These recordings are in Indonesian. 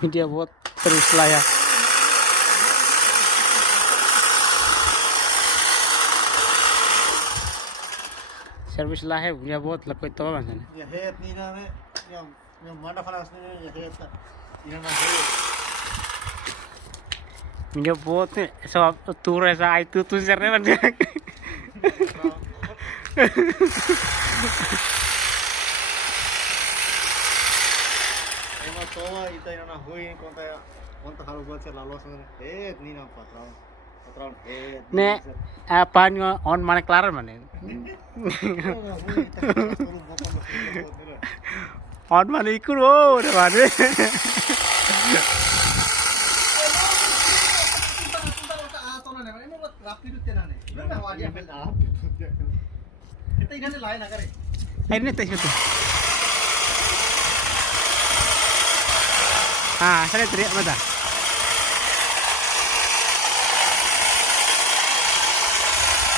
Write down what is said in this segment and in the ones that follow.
Dia buat terus lah ya. Servis lah ya, dia buat lakukan itu apa macam? Ya head ni na ne, yang mana falas ni ya head na, ini na head. Dia buat nih, so tur esa itu tuh sernya macam. Emang tawa itu yang na hui konta halu buat saya lalu langsung head ni na patron head. Nih, apa nih on mana kelar mana? On mana ikut, oh, udah mana? Ini tes itu. Ah, saya teriak mata.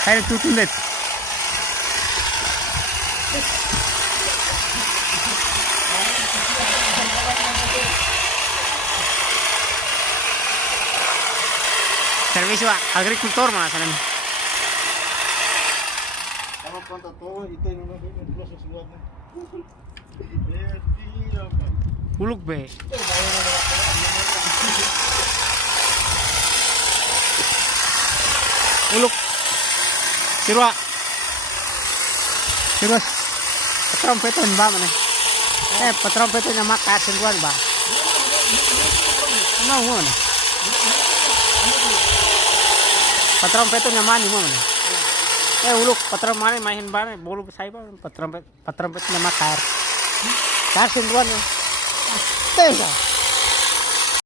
Saya tutup net. Servis Pak, agrikultor mana sana nih? Kalau konta tawa itu yang na hui terus sesuatu ni. Head ni na. Uluk be. Uluk. Sirwa. Sirwa. Patron peton ba mana? Patron peton yang makan sengguan ba. No mana? Patron peton yang mana mana? Uluk patron mana main ba? Bolu saya ba? Patron peton yang makan. Kar sengguan. Tesa.